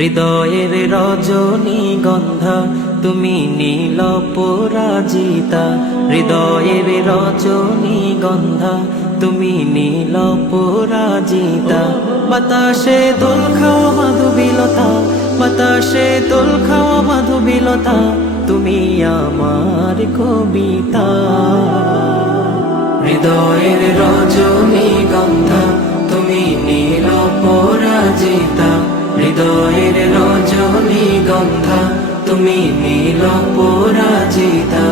হৃদয়ের রজনীগন্ধা তুমি নীল পরাজিতা, হৃদয়ের রজনীগন্ধা তুমি নীল পরাজিতা। বাতাসে দোল খাওয়া মাধুবিলতা, বাতাসে দোল খাওয়া মাধুবিলতা, তুমি আমার কবিতা। হৃদয়ের রজনীগন্ধা তুমি নীল পরাজিতা, হৃদয়ের রজনীগন্ধা তুমি নীল পরাজিতা।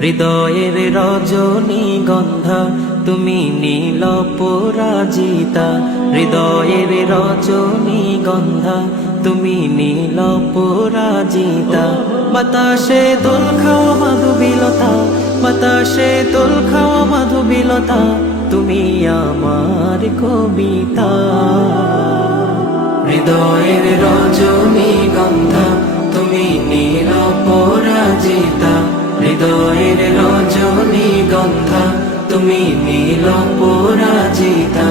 হৃদয়ের রজনীগন্ধা তুমি নীল পরাজিতা, হৃদয়ের রজনীগন্ধা তুমি নীল পরাজিতা। বাতাসে দোল খাওয়া মাধুবিলতা, বাতাসে দোল খাওয়া মাধুবিলতা, তুমি আমার কবিতা। হৃদয়ের রজনীগন্ধা তুমি নীল পরাজিতা, হৃদয়ের রজনীগন্ধা তুমি নীল পরাজিতা।